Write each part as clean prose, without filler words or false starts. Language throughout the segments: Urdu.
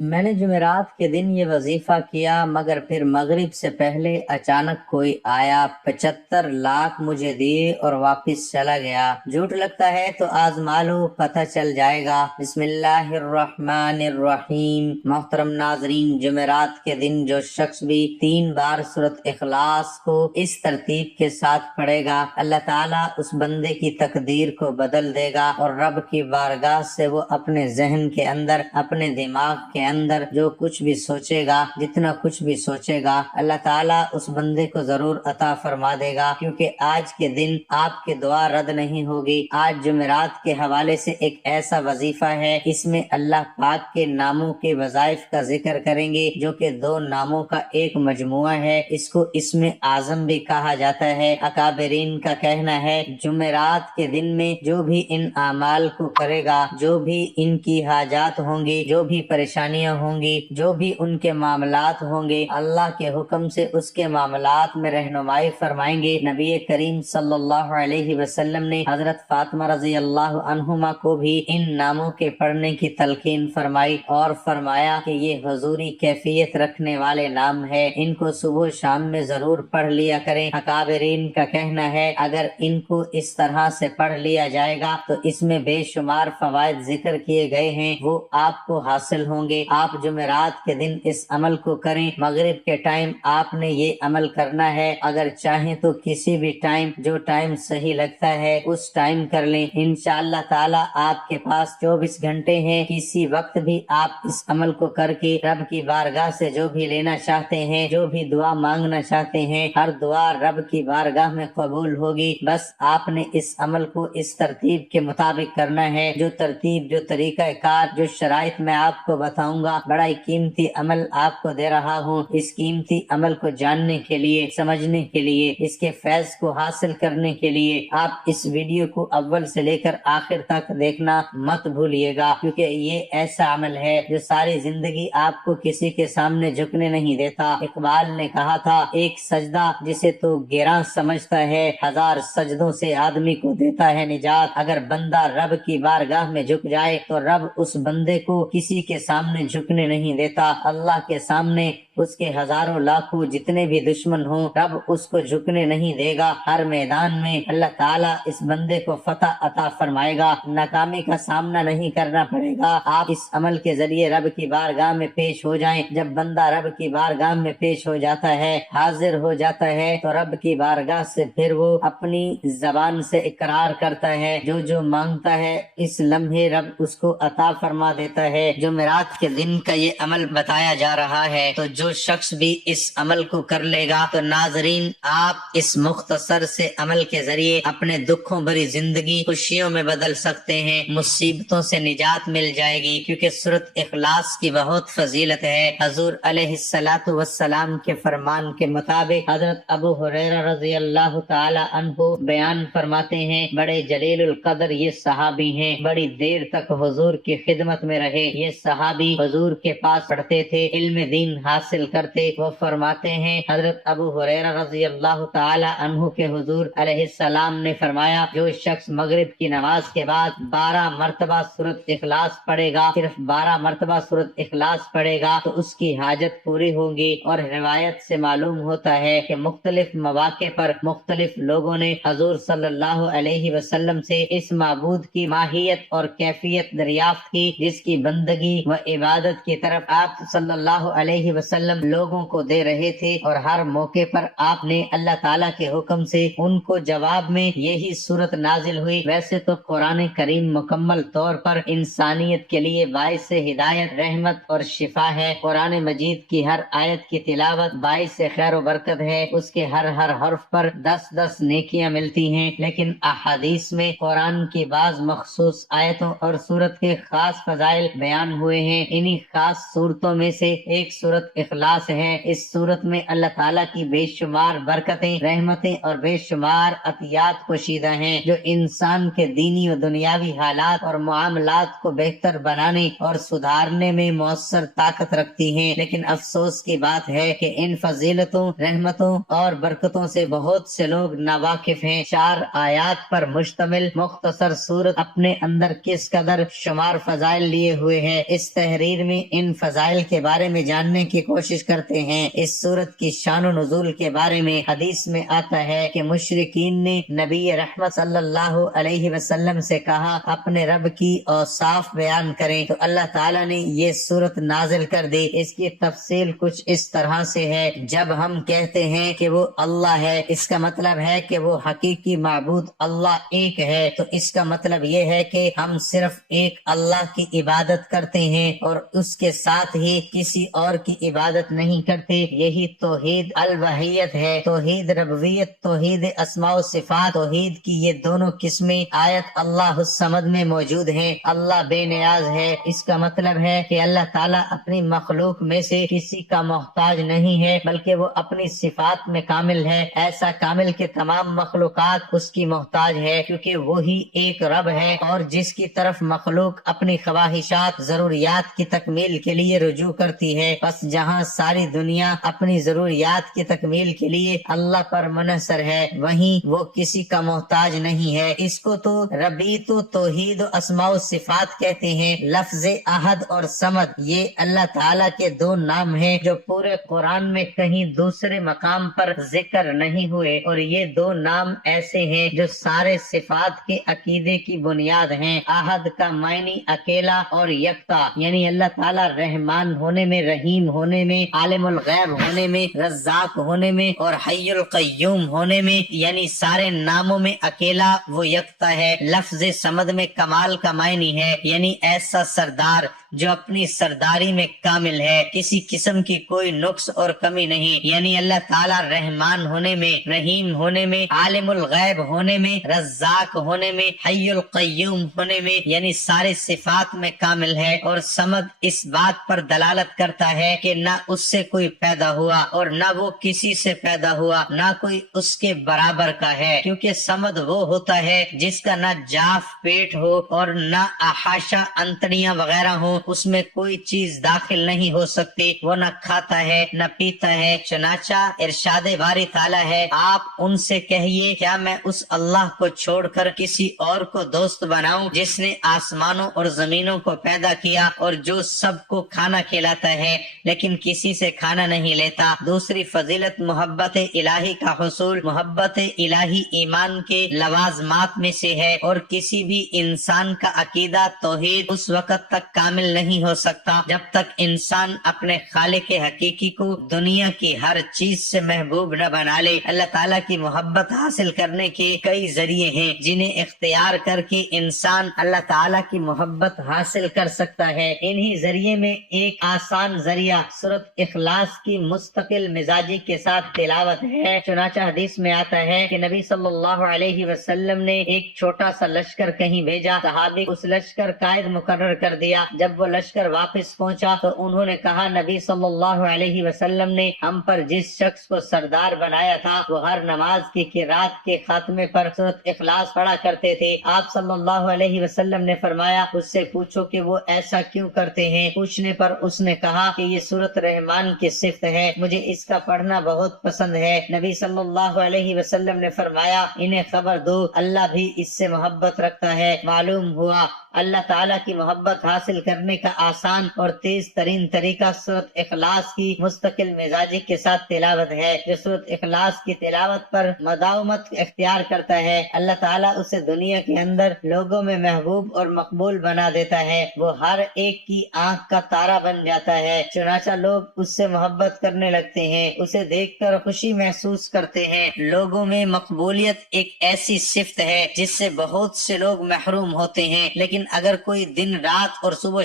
میں نے جمعرات کے دن یہ وظیفہ کیا، مگر پھر مغرب سے پہلے اچانک کوئی آیا، 75 لاکھ مجھے دیے اور واپس چلا گیا۔ جھوٹ لگتا ہے تو آزما لو، پتہ چل جائے گا۔ بسم اللہ الرحمن الرحیم۔ محترم ناظرین، جمعرات کے دن جو شخص بھی 3 بار سورۃ اخلاص کو اس ترتیب کے ساتھ پڑھے گا، اللہ تعالیٰ اس بندے کی تقدیر کو بدل دے گا اور رب کی بارگاہ سے وہ اپنے ذہن کے اندر، اپنے دماغ کے اندر جو کچھ بھی سوچے گا، جتنا کچھ بھی سوچے گا، اللہ تعالیٰ اس بندے کو ضرور عطا فرما دے گا، کیونکہ آج کے دن آپ کی دعا رد نہیں ہوگی۔ آج جمعرات کے حوالے سے ایک ایسا وظیفہ ہے، اس میں اللہ پاک کے ناموں کے وظائف کا ذکر کریں گے، جو کہ 2 ناموں کا ایک مجموعہ ہے۔ اس کو اسم اعظم بھی کہا جاتا ہے۔ اکابرین کا کہنا ہے جمعرات کے دن میں جو بھی ان اعمال کو کرے گا، جو بھی ان کی حاجات ہوں گی، جو بھی پریشانیاں ہوں گی، جو بھی ان کے معاملات ہوں گے، اللہ کے حکم سے اس کے معاملات میں رہنمائی فرمائیں گے۔ نبی کریم صلی اللہ علیہ وسلم نے حضرت فاطمہ رضی اللہ عنہما کو بھی ان ناموں کے پڑھنے کی تلقین فرمائی اور فرمایا کہ یہ حضوری کیفیت رکھنے والے نام ہے، ان کو صبح و شام میں ضرور پڑھ لیا کریں۔ اکابرین کا کہنا ہے اگر ان کو اس طرح سے پڑھ لیا جائے گا تو اس میں بے شمار فوائد ذکر کیے گئے ہیں، وہ آپ کو حاصل ہوں گے۔ آپ جمعرات کے دن اس عمل کو کریں۔ مغرب کے ٹائم آپ نے یہ عمل کرنا ہے، اگر چاہیں تو کسی بھی ٹائم، جو ٹائم صحیح لگتا ہے اس ٹائم کر لیں۔ انشاءاللہ تعالی آپ کے پاس 24 گھنٹے ہیں، کسی وقت بھی آپ اس عمل کو کر کے رب کی بارگاہ سے جو بھی لینا چاہتے ہیں، جو بھی دعا مانگنا چاہتے ہیں، ہر دعا رب کی بارگاہ میں قبول ہوگی۔ بس آپ نے اس عمل کو اس ترتیب کے مطابق کرنا ہے، جو ترتیب، جو طریقہ کار، جو شرائط میں آپ کو بتاؤں گا۔ بڑا ہی قیمتی عمل آپ کو دے رہا ہوں۔ اس قیمتی عمل کو جاننے کے لیے، سمجھنے کے لیے، اس کے فیض کو حاصل کرنے کے لیے آپ اس ویڈیو کو اول سے لے کر آخر تک دیکھنا مت بھولیے گا، کیونکہ یہ ایسا عمل ہے جو ساری زندگی آپ کو کسی کے سامنے جھکنے نہیں دیتا۔ اقبال نے کہا تھا ایک سجدہ جسے تو گراں سمجھتا ہے، 1000 سجدوں سے آدمی کو دیتا ہے نجات۔ اگر بندہ رب کی بارگاہ میں جھک جائے تو رب اس بندے کو کسی کے سامنے جھکنے نہیں دیتا۔ اللہ کے سامنے اس کے ہزاروں لاکھوں جتنے بھی دشمن ہوں، رب اس کو جھکنے نہیں دے گا۔ ہر میدان میں اللہ تعالیٰ اس بندے کو فتح عطا فرمائے گا، ناکامی کا سامنا نہیں کرنا پڑے گا۔ آپ اس عمل کے ذریعے رب کی بارگاہ میں پیش ہو جائیں۔ جب بندہ رب کی بارگاہ میں پیش ہو جاتا ہے، حاضر ہو جاتا ہے، تو رب کی بارگاہ سے پھر وہ اپنی زبان سے اقرار کرتا ہے، جو جو مانگتا ہے اس لمحے رب اس کو عطا فرما دیتا ہے۔ جمعرات کے دن کا یہ عمل بتایا جا رہا ہے، تو جو شخص بھی اس عمل کو کر لے گا تو ناظرین آپ اس مختصر سے عمل کے ذریعے اپنے دکھوں بھری زندگی خوشیوں میں بدل سکتے ہیں، مصیبتوں سے نجات مل جائے گی، کیونکہ سورۃ اخلاص کی بہت فضیلت ہے۔ حضور علیہ الصلوۃ والسلام کے فرمان کے مطابق حضرت ابو ہریرہ رضی اللہ تعالی عنہ بیان فرماتے ہیں، بڑے جلیل القدر یہ صحابی ہیں، بڑی دیر تک حضور کی خدمت میں رہے۔ یہ صحابی حضور کے پاس پڑھتے تھے، علم دین حاصل کرتے۔ وہ فرماتے ہیں حضرت ابو ہریرہ رضی اللہ تعالی عنہ کے حضور علیہ السلام نے فرمایا، جو شخص مغرب کی نماز کے بعد 12 مرتبہ سورۃ اخلاص پڑھے گا، صرف 12 مرتبہ سورۃ اخلاص پڑھے گا تو اس کی حاجت پوری ہوگی۔ اور روایت سے معلوم ہوتا ہے کہ مختلف مواقع پر مختلف لوگوں نے حضور صلی اللہ علیہ وسلم سے اس معبود کی ماہیت اور کیفیت دریافت کی، جس کی بندگی و عبادت کی طرف آپ صلی اللہ علیہ وسلم لوگوں کو دے رہے تھے، اور ہر موقع پر آپ نے اللہ تعالیٰ کے حکم سے ان کو جواب میں یہی صورت نازل ہوئی۔ ویسے تو قرآن کریم مکمل طور پر انسانیت کے لیے باعث ہدایت، رحمت اور شفا ہے۔ قرآن مجید کی ہر آیت کی تلاوت باعث خیر و برکت ہے، اس کے ہر حرف پر 10 نیکیاں ملتی ہیں، لیکن احادیث میں قرآن کی بعض مخصوص آیتوں اور سورت کے خاص فضائل بیان ہوئے ہیں۔ انہی خاص صورتوں میں سے ایک سورت اخلاص ہے۔ اس صورت میں اللہ تعالیٰ کی بے شمار برکتیں، رحمتیں اور بے شمار عطیات پوشیدہ ہیں جو انسان کے دینی و دنیاوی حالات اور معاملات کو بہتر بنانے اور سدھارنے میں مؤثر طاقت رکھتی ہیں۔ لیکن افسوس کی بات ہے کہ ان فضیلتوں، رحمتوں اور برکتوں سے بہت سے لوگ ناواقف ہیں۔ 4 آیات پر مشتمل مختصر سورت اپنے اندر کس قدر شمار فضائل لیے ہوئے ہے، اس تحریر میں ان فضائل کے بارے میں جاننے کی کوشش کرتے ہیں۔ اس سورت کی شان و نزول کے بارے میں حدیث میں آتا ہے کہ مشرکین نے نبی رحمت صلی اللہ علیہ وسلم سے کہا اپنے رب کی اوصاف بیان کریں، تو اللہ تعالیٰ نے یہ سورت نازل کر دی۔ اس کی تفصیل کچھ اس طرح سے ہے: جب ہم کہتے ہیں کہ وہ اللہ ہے، اس کا مطلب ہے کہ وہ حقیقی معبود اللہ ایک ہے، تو اس کا مطلب یہ ہے کہ ہم صرف ایک اللہ کی عبادت کرتے ہیں اور اس کے ساتھ ہی کسی اور کی عبادت نہیں کرتے۔ یہی توحید الوحیت ہے۔ توحید ربوبیت، توحید اسماء و صفات، توحید کی یہ دونوں قسمیں آیت اللہ الصمد میں موجود ہیں۔ اللہ بے نیاز ہے، اس کا مطلب ہے کہ اللہ تعالیٰ اپنی مخلوق میں سے کسی کا محتاج نہیں ہے، بلکہ وہ اپنی صفات میں کامل ہے، ایسا کامل کہ تمام مخلوقات اس کی محتاج ہے، کیونکہ وہی ایک رب ہے اور جس کی طرف مخلوق اپنی خواہشات، ضروریات کی تکمیل کے لیے رجوع کرتی ہے۔ بس جہاں ساری دنیا اپنی ضروریات کی تکمیل کے لیے اللہ پر منحصر ہے، وہیں وہ کسی کا محتاج نہیں ہے۔ اس کو تو ربیت و توحید و اسماء و صفات کہتے ہیں۔ لفظ احد اور صمد یہ اللہ تعالیٰ کے 2 نام ہیں جو پورے قرآن میں کہیں دوسرے مقام پر ذکر نہیں ہوئے، اور یہ 2 نام ایسے ہیں جو سارے صفات کے عقیدے کی بنیاد ہیں۔ احد کا معنی اکیلا اور یکتا، یعنی اللہ تعالیٰ رحمان ہونے میں، رحیم ہونے میں، عالم الغیب ہونے میں، رزاق ہونے میں اور حی القیوم ہونے میں، یعنی سارے ناموں میں اکیلا وہ یکتا ہے۔ لفظ صمد میں کمال کا معنی ہے، یعنی ایسا سردار جو اپنی سرداری میں کامل ہے، کسی قسم کی کوئی نقص اور کمی نہیں، یعنی اللہ تعالیٰ رحمان ہونے میں، رحیم ہونے میں، عالم الغیب ہونے میں، رزاق ہونے میں، حی القیوم ہونے میں، یعنی سارے صفات میں کامل ہے۔ اور صمد اس بات پر دلالت کرتا ہے کہ نہ اس سے کوئی پیدا ہوا اور نہ وہ کسی سے پیدا ہوا، نہ کوئی اس کے برابر کا ہے، کیونکہ صمد وہ ہوتا ہے جس کا نہ جاف پیٹ ہو اور نہ احاشا انتڑیاں وغیرہ ہوں، اس میں کوئی چیز داخل نہیں ہو سکتی، وہ نہ کھاتا ہے نہ پیتا ہے۔ چنانچہ ارشاد باری تعالیٰ ہے: آپ ان سے کہیے کیا میں اس اللہ کو چھوڑ کر کسی اور کو دوست بناؤں جس نے آسمانوں اور زمینوں کو پیدا کیا اور جو سب کو کھانا کھلاتا ہے لیکن کسی سے کھانا نہیں لیتا۔ دوسری فضیلت محبت الہی کا حصول۔ محبت الہی ایمان کے لوازمات میں سے ہے، اور کسی بھی انسان کا عقیدہ توحید اس وقت تک کامل نہیں ہو سکتا جب تک انسان اپنے خالق حقیقی کو دنیا کی ہر چیز سے محبوب نہ بنا لے۔ اللہ تعالیٰ کی محبت حاصل کرنے کے کئی ذریعے ہیں جنہیں اختیار کر کے انسان اللہ تعالیٰ کی محبت حاصل کر سکتا ہے۔ انہی ذریعے میں ایک آسان ذریعہ سورۃ اخلاص کی مستقل مزاجی کے ساتھ تلاوت ہے۔ چنانچہ حدیث میں آتا ہے کہ نبی صلی اللہ علیہ وسلم نے ایک چھوٹا سا لشکر کہیں بھیجا، صحابی اس لشکر قائد مقرر کر دیا۔ جب وہ لشکر واپس پہنچا تو انہوں نے کہا نبی صلی اللہ علیہ وسلم نے ہم پر جس شخص کو سردار بنایا تھا وہ ہر نماز کی قرات کے خاتمے پر سورۃ اخلاص پڑھا کرتے تھے۔ آپ صلی اللہ علیہ وسلم نے فرمایا اس سے پوچھو کہ وہ ایسا کیوں کرتے ہیں۔ پوچھنے پر اس نے کہا کہ یہ سورۃ رحمان کی صفت ہے، مجھے اس کا پڑھنا بہت پسند ہے۔ نبی صلی اللہ علیہ وسلم نے فرمایا انہیں خبر دو، اللہ بھی اس سے محبت رکھتا ہے۔ معلوم ہوا اللہ تعالیٰ کی محبت حاصل کرنے کا آسان اور تیز ترین طریقہ سورۃ اخلاص کی مستقل مزاجی کے ساتھ تلاوت ہے۔ جو سورۃ اخلاص کی تلاوت پر مداومت اختیار کرتا ہے، اللہ تعالیٰ اسے دنیا کے اندر لوگوں میں محبوب اور مقبول بنا دیتا ہے، وہ ہر ایک کی آنکھ کا تارا بن جاتا ہے۔ چنانچہ لوگ اس سے محبت کرنے لگتے ہیں، اسے دیکھ کر خوشی محسوس کرتے ہیں۔ لوگوں میں مقبولیت ایک ایسی صفت ہے جس سے بہت سے لوگ محروم ہوتے ہیں، لیکن اگر کوئی دن رات اور صبح و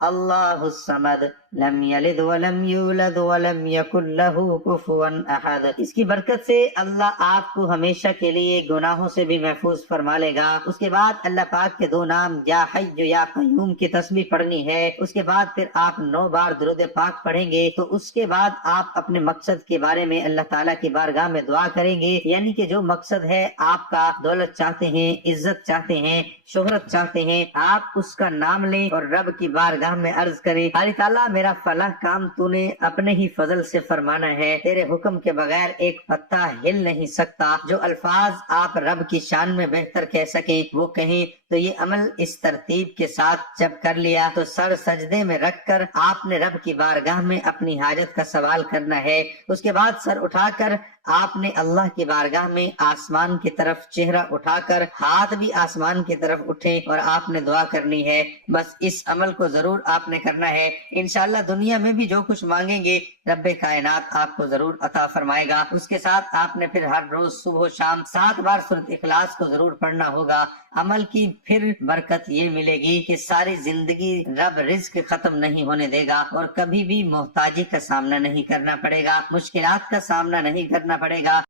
اللہ الصمد لم یلد ولم یولد ولم یکن لہ کفوا احد۔ اس کی برکت سے اللہ آپ کو ہمیشہ کے لیے گناہوں سے بھی محفوظ فرما لے گا۔ اس کے بعد اللہ پاک کے دو نام یا حی یا قیوم کی تسبیح پڑھنی ہے۔ اس کے بعد پھر آپ 9 بار درود پاک پڑھیں گے، تو اس کے بعد آپ اپنے مقصد کے بارے میں اللہ تعالیٰ کی بارگاہ میں دعا کریں گے، یعنی کہ جو مقصد ہے آپ کا، دولت چاہتے ہیں، عزت چاہتے ہیں، شہرت چاہتے ہیں، آپ اس کا نام لیں اور رب کی بارگاہ میں عرض کریں، باری تعالیٰ میرا فلاں کام تو نے اپنے ہی فضل سے فرمانا ہے، تیرے حکم کے بغیر ایک پتا ہل نہیں سکتا۔ جو الفاظ آپ رب کی شان میں بہتر کہہ سکیں وہ کہیں۔ تو یہ عمل اس ترتیب کے ساتھ جب کر لیا تو سر سجدے میں رکھ کر آپ نے رب کی بارگاہ میں اپنی حاجت کا سوال کرنا ہے۔ اس کے بعد سر اٹھا کر آپ نے اللہ کی بارگاہ میں آسمان کی طرف چہرہ اٹھا کر ہاتھ بھی آسمان کی طرف اٹھے اور آپ نے دعا کرنی ہے۔ بس اس عمل کو ضرور آپ نے کرنا ہے، انشاءاللہ دنیا میں بھی جو کچھ مانگیں گے رب کائنات آپ کو ضرور عطا فرمائے گا۔ اس کے ساتھ آپ نے پھر ہر روز صبح و شام 7 بار سورۃ اخلاص کو ضرور پڑھنا ہوگا۔ عمل کی پھر برکت یہ ملے گی کہ ساری زندگی رب رزق ختم نہیں ہونے دے گا اور کبھی بھی محتاجی کا سامنا نہیں کرنا پڑے گا، مشکلات کا سامنا نہیں کرنا پڑے گا۔